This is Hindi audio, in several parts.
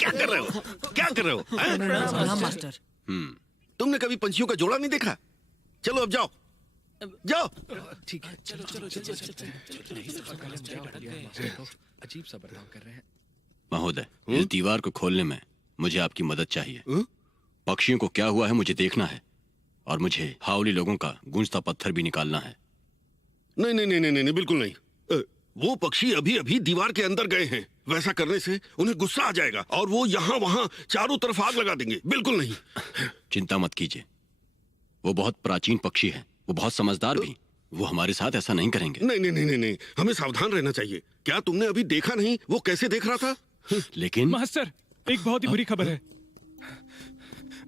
क्या कर रहे हो? क्या कर रहे हो? मास्टर। तुमने कभी पंछियों का जोड़ा नहीं देखा? चलो अब जाओ, जाओ। ठीक है, चलो अजीब सा बर्ताव कर रहे हैं। महोदय, इस दीवार को खोलने में मुझे आपकी मदद चाहिए। पक्षियों को क्या हुआ है मुझे देखना है, और मुझे हावली लोगों का गूंजता पत्थर भी निकालना है। नहीं नहीं नहीं नहीं नहीं, बिल्कुल नहीं। वो पक्षी अभी अभी दीवार के अंदर गए हैं। वैसा करने से उन्हें गुस्सा आ जाएगा और वो यहाँ वहाँ चारों तरफ आग लगा देंगे। बिल्कुल नहीं। चिंता मत कीजिए, वो बहुत प्राचीन पक्षी है, वो बहुत समझदार भी। वो हमारे साथ ऐसा नहीं करेंगे। नहीं नहीं नहीं नहीं, हमें सावधान रहना चाहिए। क्या तुमने अभी देखा नहीं वो कैसे देख रहा था? लेकिन मास्टर, एक बहुत ही बुरी खबर है।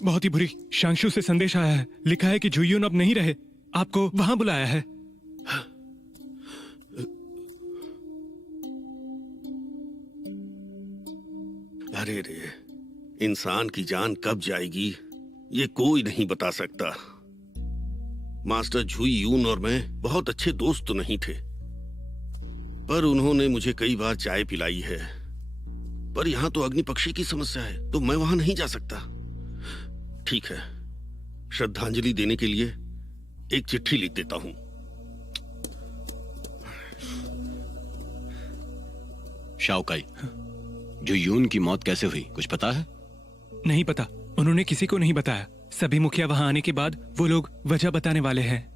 बहुत ही बुरी। शांशु से संदेश आया है, लिखा है कि जुयून अब नहीं रहे, आपको वहां बुलाया है। अरे रे, इंसान की जान कब जाएगी ये कोई नहीं बता सकता। मास्टर झुई यून और मैं बहुत अच्छे दोस्त तो नहीं थे, पर उन्होंने मुझे कई बार चाय पिलाई है। पर यहाँ तो अग्नि पक्षी की समस्या है, तो मैं वहां नहीं जा सकता। ठीक है, श्रद्धांजलि देने के लिए एक चिट्ठी लिख देता हूं। शाओकाई, जो यून की मौत कैसे हुई कुछ पता है? नहीं पता, उन्होंने किसी को नहीं बताया। सभी मुखिया वहां आने के बाद वो लोग वजह बताने वाले हैं।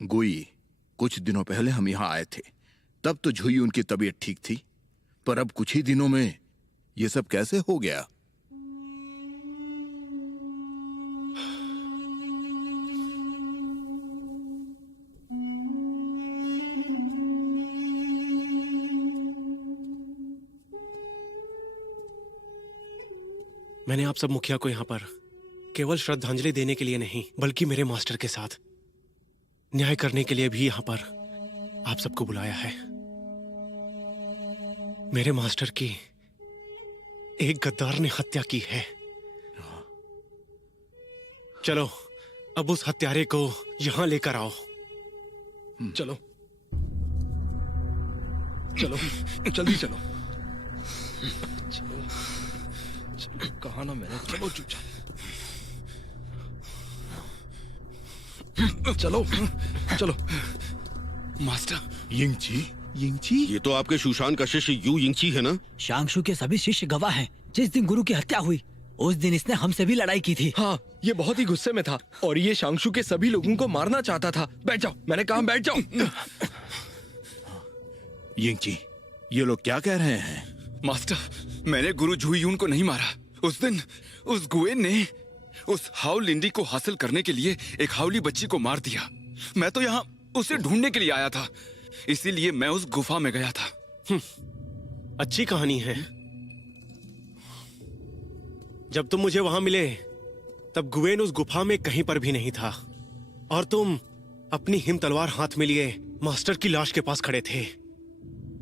गुई, कुछ दिनों पहले हम यहाँ आए थे, तब तो झुई उनकी तबीयत ठीक थी, पर अब कुछ ही दिनों में ये सब कैसे हो गया? मैंने आप सब मुखिया को यहाँ पर केवल श्रद्धांजलि देने के लिए नहीं, बल्कि मेरे मास्टर के साथ न्याय करने के लिए भी यहाँ पर आप सबको बुलाया है। मेरे मास्टर की एक गद्दार ने हत्या की है। चलो अब उस हत्यारे को यहां लेकर आओ। चलो चलो, जल्दी चलो। चलो कहा ना मैंने, चलो चुपचाप। चलो चलो। मास्टर यिंगची ये तो आपके सुशांत का शिष्य यू यिंगची है ना? शांगशु के सभी शिष्य गवाह हैं। जिस दिन गुरु की हत्या हुई उस दिन इसने हमसे भी लड़ाई की थी। हाँ, ये बहुत ही गुस्से में था और ये शांगशु के सभी लोगों को मारना चाहता था। बैठ जाओ, मैंने कहा बैठ जाओ। यिंगची, ये लोग क्या कह रहे हैं? मास्टर, मैंने गुरु झुइयून को नहीं मारा। उस दिन उस गुएन ने उस हाउ लिंडी को हासिल करने के लिए एक हाउली बच्ची को मार दिया। मैं तो यहाँ उसे ढूंढने के लिए आया था, इसीलिए मैं उस गुफा में गया था। अच्छी कहानी है। जब तुम मुझे वहां मिले तब गुवेन उस गुफा में कहीं पर भी नहीं था और तुम अपनी हिम तलवार हाथ में लिए मास्टर की लाश के पास खड़े थे।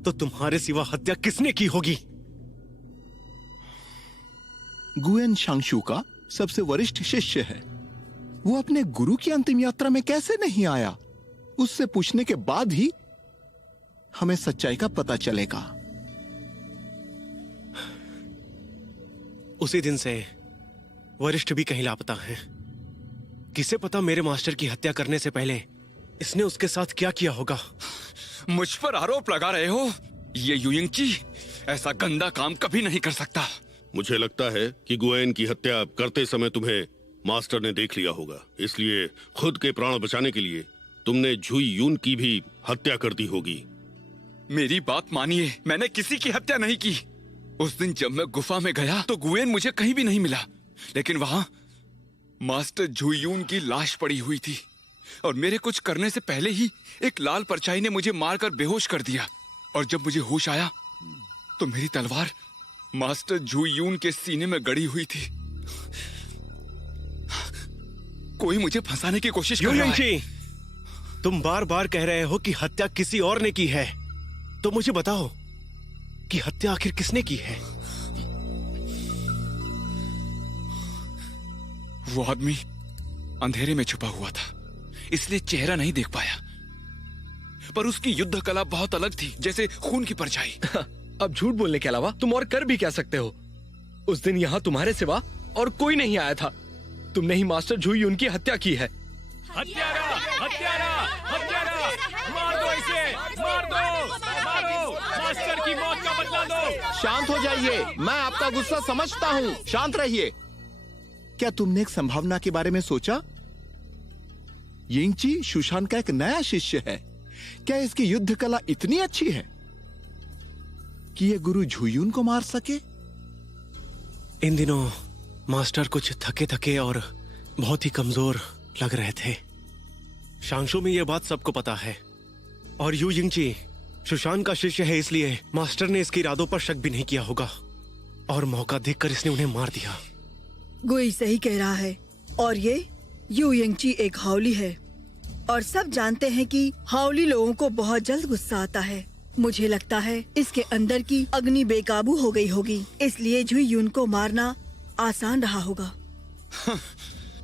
तो तुम्हारे सिवा हत्या किसने की होगी? गुएन शांगशु का सबसे वरिष्ठ शिष्य है। वो अपने गुरु की अंतिम यात्रा में कैसे नहीं आया? उससे पूछने के बाद ही हमें सच्चाई का पता चलेगा। उसी दिन से वरिष्ठ भी कहीं लापता है। किसे पता मेरे मास्टर की हत्या करने से पहले इसने उसके साथ क्या किया होगा। मुझ पर आरोप लगा रहे हो? ये युयिंगची ऐसा गंदा काम कभी नहीं कर सकता। मुझे लगता है कि गुएन की हत्या करते समय तुम्हें मास्टर ने देख लिया होगा, इसलिए खुद के प्राण बचाने के लिए तुमने झुई यून की भी हत्या कर दी होगी। मेरी बात मानिए, मैंने किसी की हत्या नहीं की। उस दिन जब मैं गुफा में गया तो गुएन मुझे कहीं भी नहीं मिला, लेकिन वहां मास्टर झुइयून की लाश पड़ी हुई थी और मेरे कुछ करने से पहले ही एक लाल परछाई ने मुझे मारकर बेहोश कर दिया। और जब मुझे होश आया तो मेरी तलवार मास्टर झुइयून के सीने में गड़ी हुई थी। कोई मुझे फंसाने की कोशिश कर रहा है। तुम बार बार कह रहे हो कि हत्या किसी और ने की है, तो मुझे बताओ कि हत्या आखिर किसने की है? वो आदमी अंधेरे में छुपा हुआ था, इसलिए चेहरा नहीं देख पाया, पर उसकी युद्ध कला बहुत अलग थी, जैसे खून की परछाई। अब झूठ बोलने के अलावा तुम और कर भी क्या सकते हो? उस दिन यहाँ तुम्हारे सिवा और कोई नहीं आया था। तुमने ही मास्टर झुइयून की हत्या की है। हत्यारा, हत्यारा, हत्यारा, मार दो इसे, मार दो, मारो, मास्टर की मौत का बदला दो। शांत हो जाइए, मैं आपका गुस्सा समझता हूँ। शांत रहिए। क्या तुमने एक संभावना के बारे में सोचा? यिंगची सुशांत का एक नया शिष्य है। क्या इसकी युद्ध कला इतनी अच्छी है कि ये गुरु झुइयून को मार सके? इन दिनों मास्टर कुछ थके थके और बहुत ही कमजोर लग रहे थे। शांगशु में यह बात सबको पता है और यू यिंगची सुशांत का शिष्य है, इसलिए मास्टर ने इसके इरादों पर शक भी नहीं किया होगा और मौका देखकर इसने उन्हें मार दिया। गुई सही कह रहा है। और ये यू यिंगची एक हाउली है और सब जानते हैं कि हाउली लोगों को बहुत जल्द गुस्सा आता है। मुझे लगता है इसके अंदर की अग्नि बेकाबू हो गई होगी, इसलिए झुइयून को मारना आसान रहा होगा।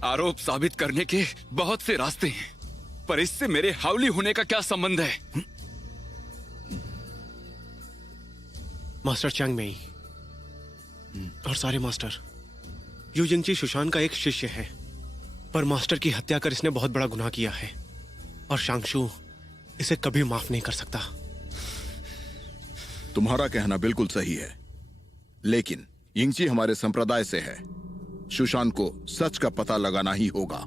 आरोप साबित करने के बहुत से रास्ते हैं, पर इससे मेरे हाउली होने का क्या संबंध है? मास्टर चांग मेई और सारे मास्टर, यू यिंगची सुशांत का एक शिष्य है, पर मास्टर की हत्या कर इसने बहुत बड़ा गुनाह किया है और शांगशु इसे कभी माफ नहीं कर सकता। तुम्हारा कहना बिल्कुल सही है, लेकिन यिंगची हमारे संप्रदाय से है। सुशांत को सच का पता लगाना ही होगा।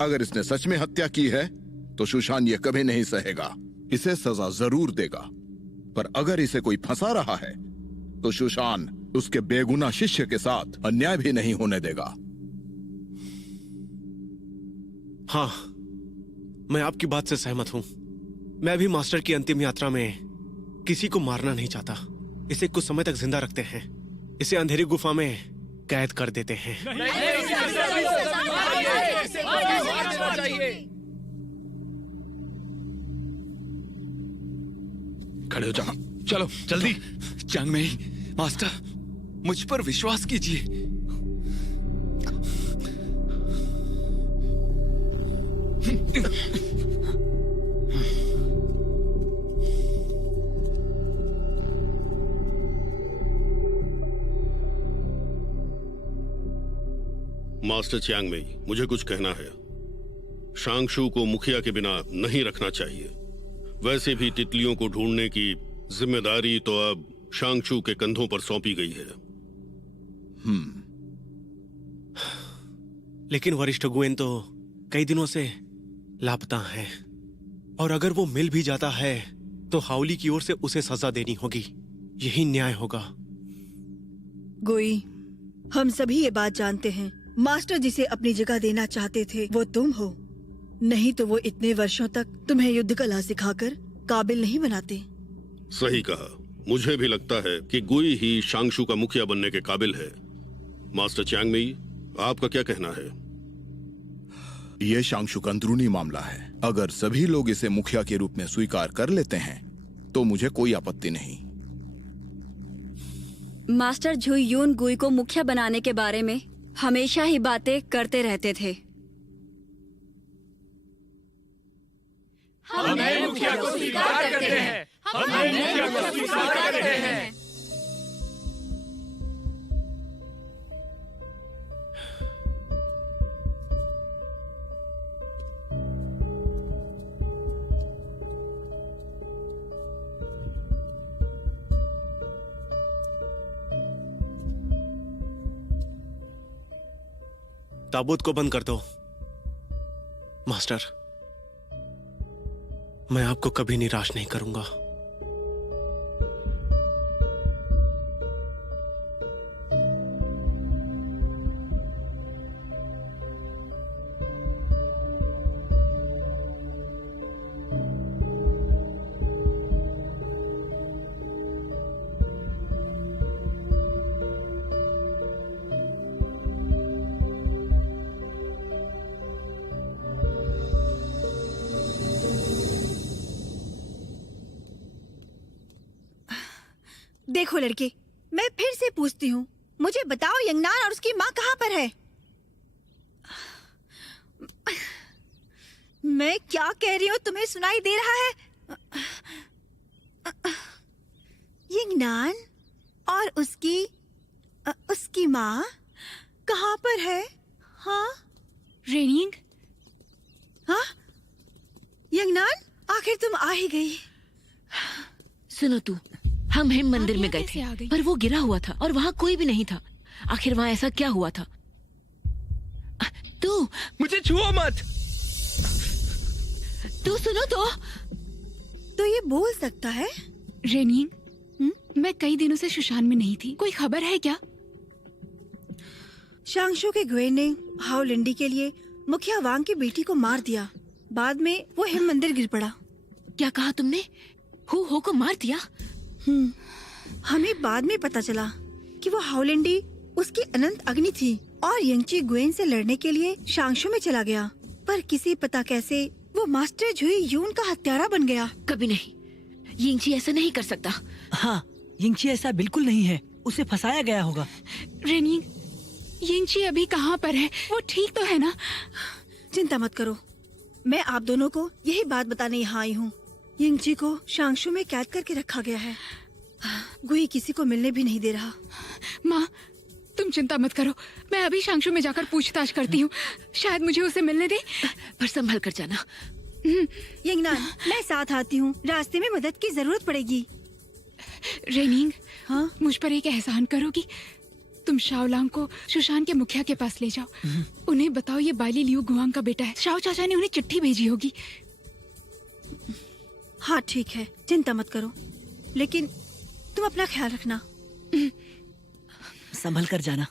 अगर इसने सच में हत्या की है तो सुशांत ये कभी नहीं सहेगा, इसे सजा जरूर देगा। पर अगर इसे कोई फंसा रहा है तो सुशांत उसके बेगुनाह शिष्य के साथ अन्याय भी नहीं होने देगा। हाँ, मैं आपकी बात से सहमत हूं। मैं भी मास्टर की अंतिम यात्रा में किसी को मारना नहीं चाहता। इसे कुछ समय तक जिंदा रखते हैं, इसे अंधेरी गुफा में कैद कर देते हैं। खड़े हो जाओ, चलो जल्दी। चांग मेई, मास्टर, मुझ पर विश्वास कीजिए। मास्टर चियांग मेई, मुझे कुछ कहना है। शांगशु को मुखिया के बिना नहीं रखना चाहिए। वैसे भी तितलियों को ढूंढने की जिम्मेदारी तो अब शांगशु के कंधों पर सौंपी गई है। लेकिन वरिष्ठ गुएन तो कई दिनों से लापता है, और अगर वो मिल भी जाता है तो हाउली की ओर से उसे सजा देनी होगी। यही न्याय होगा। गुई, हम सभी ये बात जानते हैं, मास्टर जिसे अपनी जगह देना चाहते थे वो तुम हो, नहीं तो वो इतने वर्षों तक तुम्हें युद्ध कला सिखाकर काबिल नहीं बनाते। सही कहा। मुझे भी लगता है कि गुई ही शांगशु का मुखिया बनने के काबिल है। मास्टर च्याङ्गमी, आपका क्या कहना है? यह शांगशु का अंदरूनी मामला है। अगर सभी लोग इसे मुखिया के रूप में स्वीकार कर लेते हैं तो मुझे कोई आपत्ति नहीं। मास्टर झुई यून गुई को मुखिया बनाने के बारे में हमेशा ही बातें करते रहते थे। हम नए मुखिया को स्वीकार करते हैं। हम नए मुखिया को स्वीकार करते हैं। ताबूत को बंद कर दो। मास्टर, मैं आपको कभी निराश नहीं करूंगा। देखो लड़के, मैं फिर से पूछती हूँ, मुझे बताओ यंगनान और उसकी माँ कहाँ पर है? मैं क्या कह रही हूँ तुम्हें सुनाई दे रहा है? यंगनान और उसकी माँ कहाँ पर है? हाँ रेनिंग, हाँ यंगनान, आखिर तुम आ ही गई। सुनो तू, हम हिम मंदिर में गए थे, पर वो गिरा हुआ था और वहाँ कोई भी नहीं था। आखिर वहाँ ऐसा क्या हुआ था? तू मुझे छुओ मत। तू सुनो तो ये बोल सकता है? रेनिंग, मैं कई दिनों से शुशान में नहीं थी, कोई खबर है क्या? शांगशु के गुएन ने हाओ लिंडी के लिए मुखिया वांग की बेटी को मार दिया। बाद में वो हिम मंदिर गिर पड़ा। क्या कहा तुमने? हो को मार दिया? हमें बाद में पता चला कि वो हाओ लिंडी उसकी अनंत अग्नि थी और यंगची गुएन से लड़ने के लिए शांगशु में चला गया, पर किसी पता कैसे वो मास्टर झुई यून का हत्यारा बन गया। कभी नहीं, यिंगची ऐसा नहीं कर सकता। हाँ, यिंगची ऐसा बिल्कुल नहीं है, उसे फंसाया गया होगा। रेनिंग, यिंगची अभी कहाँ पर है? वो ठीक तो है ना? चिंता मत करो, मैं आप दोनों को यही बात बताने यहाँ आई हूँ। यिंगची को शांगशु में कैद करके रखा गया है। गुई किसी को मिलने भी नहीं दे रहा। माँ, तुम चिंता मत करो, मैं अभी शांगशु में जाकर पूछताछ करती हूँ, शायद मुझे उसे मिलने दे। पर संभल कर जाना। यंगनान, मैं साथ आती हूँ, रास्ते में मदद की जरूरत पड़ेगी। रेनिंग, हाँ? मुझ पर एक एहसान करोगी? तुम शाओलांग को शुशान के मुखिया के पास ले जाओ। उन्हें बताओ ये बाली लियू गुआंग का बेटा है। शाओ चाचा ने उन्हें चिट्ठी भेजी होगी। हाँ ठीक है, चिंता मत करो, लेकिन तुम अपना ख्याल रखना। संभल कर जाना।